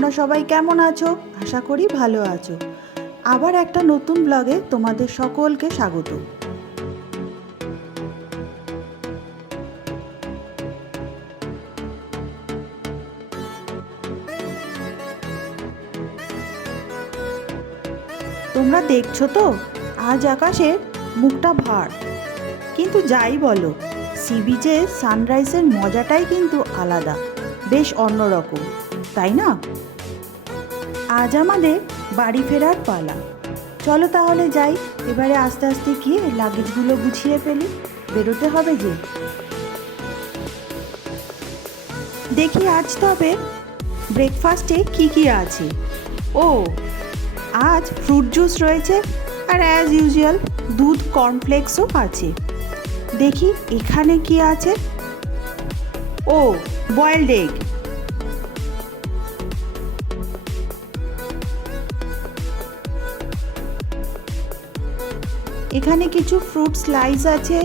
তোমরা সবাই কেমন আছো? আশা করি ভালো আছো। আবার একটা নতুন ব্লগে তোমাদের সকলকে স্বাগত। তোমরা দেখছো তো আজ আকাশের মুখটা ভার। কিন্তু যাই বলো, সি বিচে সানরাইজের মজাটাই কিন্তু আলাদা, বেশ অন্যরকম, তাই না? আজ আমাদের বাড়ি ফেরার পালা। চলো তাহলে যাই, এবারে আস্তে আস্তে গিয়ে লাগেজগুলো গুছিয়ে ফেলি, বেরোতে হবে যে। দেখি আজ তবে ব্রেকফাস্টে কি আছে। ও, আজ ফ্রুট জুস রয়েছে, আর অ্যাজ ইউজুয়াল দুধ কর্নফ্লেক্সও আছে। দেখি এখানে কি আছে। ও, বয়েলড এগ। এখানে কিছু ফ্রুট স্লাইস আছে,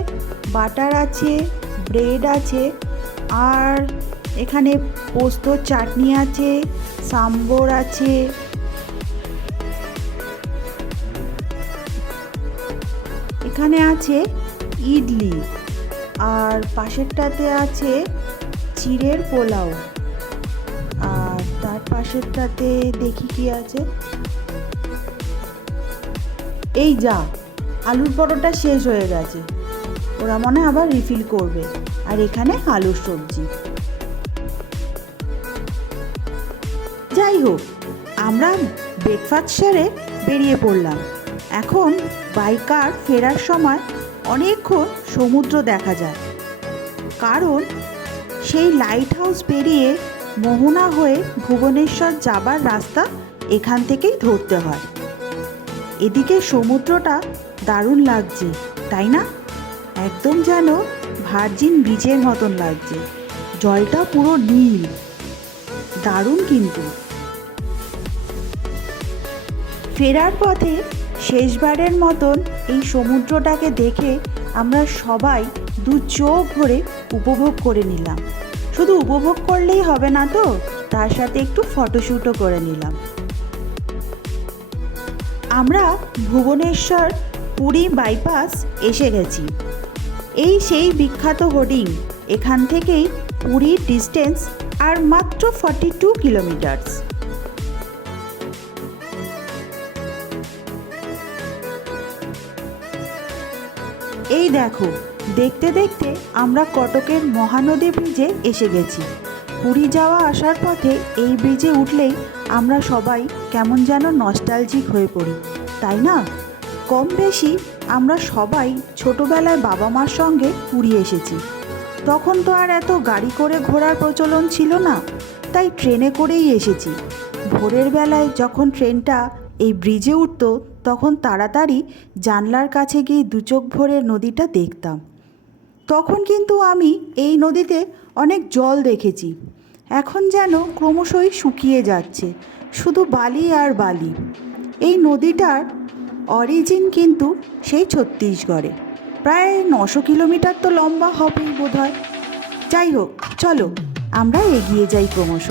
বাটার আছে, ব্রেড আছে, আর এখানে পোস্তর চাটনি আছে, সাম্বর আছে। এখানে আছে ইডলি, আর পাশেরটাতে আছে চিড়ের পোলাও, আর তার পাশেরটাতে দেখি কি আছে। এই যা, আলুর পরোটা শেষ হয়ে গেছে, ওরা মনে হয় আবার রিফিল করবে। আর এখানে আলুর সবজি। যাই হোক, আমরা ব্রেকফাস্ট সেরে বেরিয়ে পড়লাম। এখন বাইকার ফেরার সময় অনেকক্ষণ সমুদ্র দেখা যায়, কারণ সেই লাইট হাউস পেরিয়ে মোহনা হয়ে ভুবনেশ্বর যাবার রাস্তা এখান থেকেই ধরতে হয়। এদিকে সমুদ্রটা দারুণ লাগছে, তাই না? একদম যেন ভার্জিন বিচের মতন লাগছে, জলটা পুরো নীল, দারুণ। কিন্তু ফেরার পথে শেষবারের মতন এই সমুদ্রটাকে দেখে আমরা সবাই দু চোখ ভরে উপভোগ করে নিলাম। শুধু উপভোগ করলেই হবে না তো, তার সাথে একটু ফটোশ্যুটও করে নিলাম। আমরা ভুবনেশ্বর পুরী বাইপাস এসে গেছি। এই সেই বিখ্যাত হোর্ডিং, এখান থেকেই পুরীর ডিস্টেন্স আর মাত্র 42 কিলোমিটার্স। এই দেখো, দেখতে দেখতে আমরা কটকের মহানদী ব্রিজে এসে গেছি। পুরী যাওয়া আসার পথে এই ব্রিজে উঠলেই আমরা সবাই কেমন যেন নস্টালজিক হয়ে পড়ি, তাই না? কম বেশি আমরা সবাই ছোটোবেলায় বাবা মার সঙ্গে পুরী এসেছি। তখন তো আর এত গাড়ি করে ঘোরার প্রচলন ছিল না, তাই ট্রেনে করেই এসেছি। ভোরের বেলায় যখন ট্রেনটা এই ব্রিজে উঠতো, তখন তাড়াতাড়ি জানলার কাছে গিয়ে দু চোখ ভরে নদীটা দেখতাম। তখন কিন্তু আমি এই নদীতে অনেক জল দেখেছি, এখন যেন ক্রমশই শুকিয়ে যাচ্ছে, শুধু বালি আর বালি। এই নদীটার অরিজিন কিন্তু সেই ছত্তিশগড়ে, প্রায় 900 কিলোমিটার তো লম্বা হবেই বোধহয়। যাই হোক, চলো আমরা এগিয়ে যাই ক্রমশ।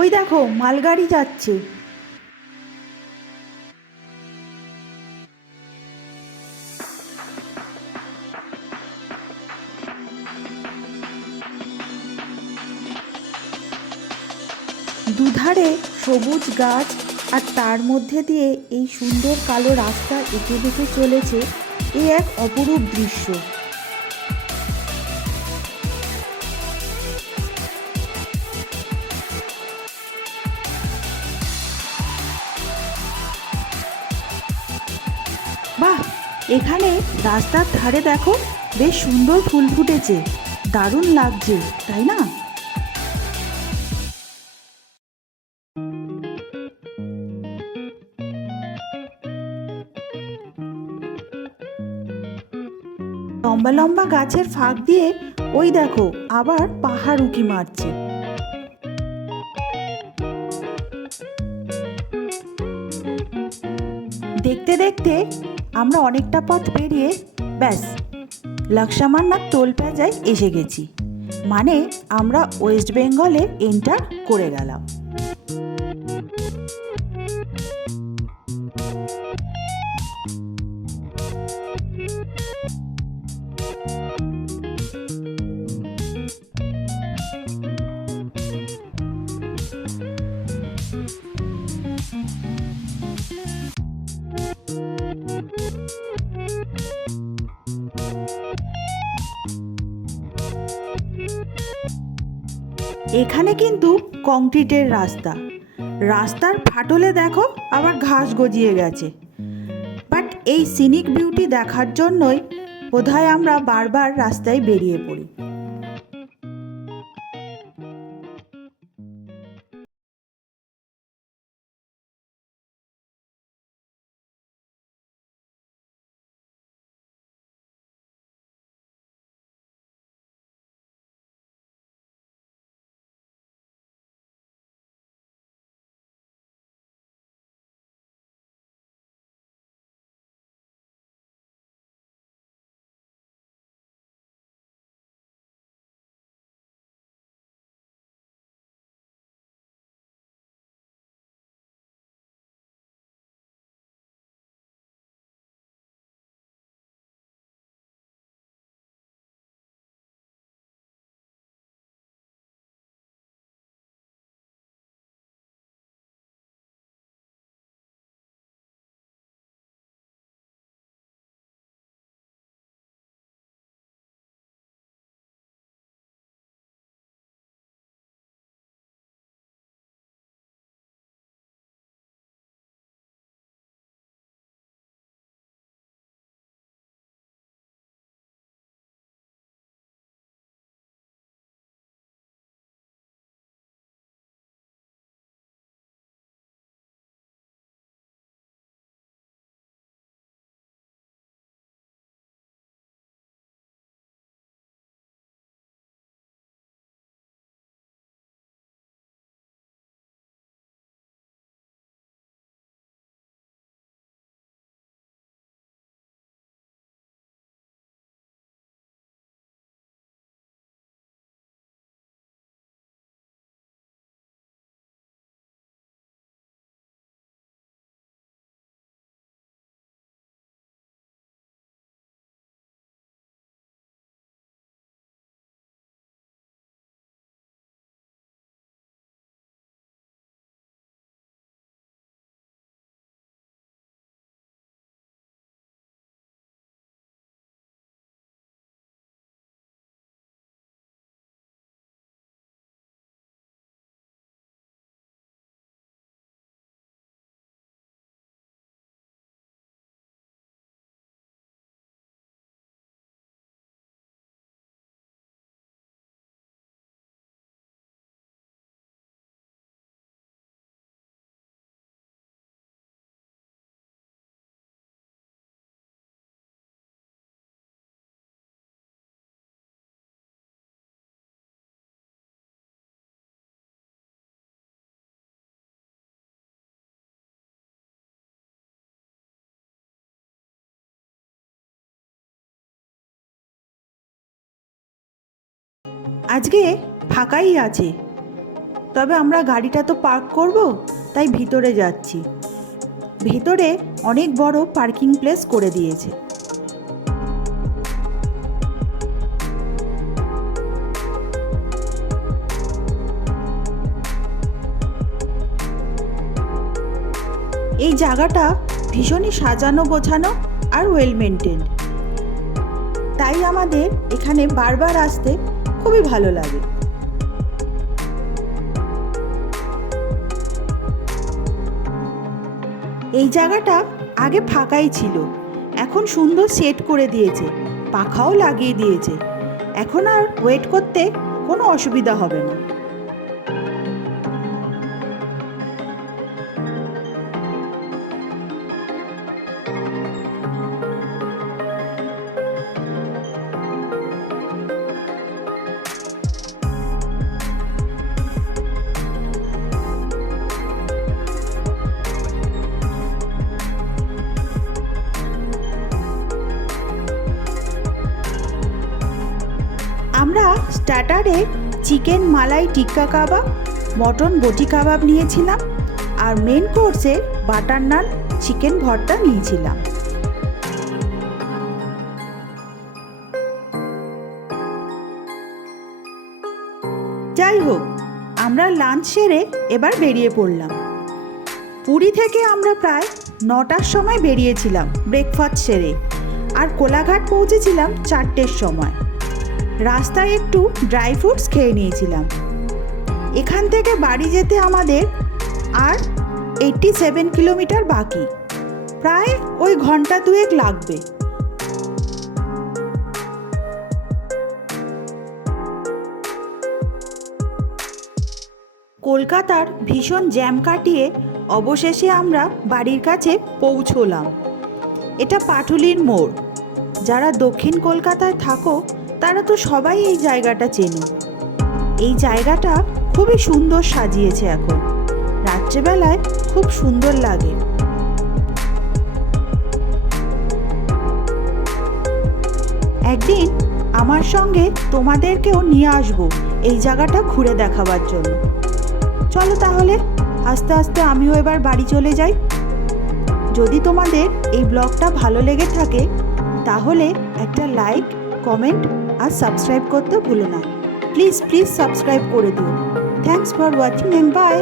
ওই দেখো, মালগাড়ি যাচ্ছে। দুধারে সবুজ গাছ, আর তার মধ্যে দিয়ে এই সুন্দর কালো রাস্তা এঁকে বেঁকে চলেছে। এ এক অপরূপ দৃশ্য। বাহ, এখানে রাস্তার ধারে দেখো বেশ সুন্দর ফুল ফুটেছে, দারুণ লাগছে, তাই না? লম্বা লম্বা গাছের ফাঁক দিয়ে ওই দেখো আবার পাহাড় উঁকি মারছে। দেখতে দেখতে আমরা অনেকটা পথ পেরিয়ে ব্যাস লাক্সামান্নার টোল প্লাজায় এসে গেছি। মানে আমরা ওয়েস্ট বেঙ্গলে এন্টার করে গেলাম। এখানে কিন্তু কংক্রিটের রাস্তা, রাস্তার ফাটলে দেখো আবার ঘাস গজিয়ে গেছে। বাট এই সিনিক বিউটি দেখার জন্যই বোধহয় আমরা বারবার রাস্তায় বেরিয়ে পড়ি। আজকে ফাঁকাই আছে, তবে আমরা গাড়িটা তো পার্ক করব, তাই ভিতরে যাচ্ছি। ভেতরে অনেক বড় পার্কিং প্লেস করে দিয়েছে। এই জায়গাটা ভীষণই সাজানো গোছানো আর ওয়েল মেনটেন্ড, তাই আমাদের এখানে বারবার আসতে খুবই ভালো লাগে। এই জায়গাটা আগে ফাঁকাই ছিল, এখন সুন্দর সেট করে দিয়েছে, পাখাও লাগিয়ে দিয়েছে। এখন আর ওয়েট করতে কোনো অসুবিধা হবে না। স্টার্টারে চিকেন মালাই টিক্কা কাবাব, মটন বটি কাবাব নিয়েছিলাম, আর মেন কোর্সে বাটার নান চিকেন ভর্তা নিয়েছিলাম। যাই হোক, আমরা লাঞ্চ সেরে এবার বেরিয়ে পড়লাম। পুরী থেকে আমরা প্রায় 9টার সময় বেরিয়েছিলাম ব্রেকফাস্ট সেরে, আর কোলাঘাট পৌঁছেছিলাম 4টের সময়। রাস্তায় একটু ড্রাই ফ্রুটস খেয়ে নিয়েছিলাম। এখান থেকে বাড়ি যেতে আমাদের আর 87 কিলোমিটার বাকি, প্রায় ওই ঘন্টা দুয়েক লাগবে। কলকাতার ভীষণ জ্যাম কাটিয়ে অবশেষে আমরা বাড়ির কাছে পৌঁছলাম। এটা পাটুলির মোড়। যারা দক্ষিণ কলকাতায় থাকো তারা তো সবাই এই জায়গাটা চেনো। এই জায়গাটা খুবই সুন্দর সাজিয়েছে এখন, রাত্রেবেলায় খুব সুন্দর লাগে। একদিন আমার সঙ্গে তোমাদেরকেও নিয়ে আসবো এই জায়গাটা ঘুরে দেখাবার জন্য। চলো তাহলে আস্তে আস্তে আমিও এবার বাড়ি চলে যাই। যদি তোমাদের এই ব্লগটা ভালো লেগে থাকে তাহলে একটা লাইক, কমেন্ট আর সাবস্ক্রাইব করতে ভুলো না। প্লিজ সাবস্ক্রাইব করে দিও। Thanks for watching and by.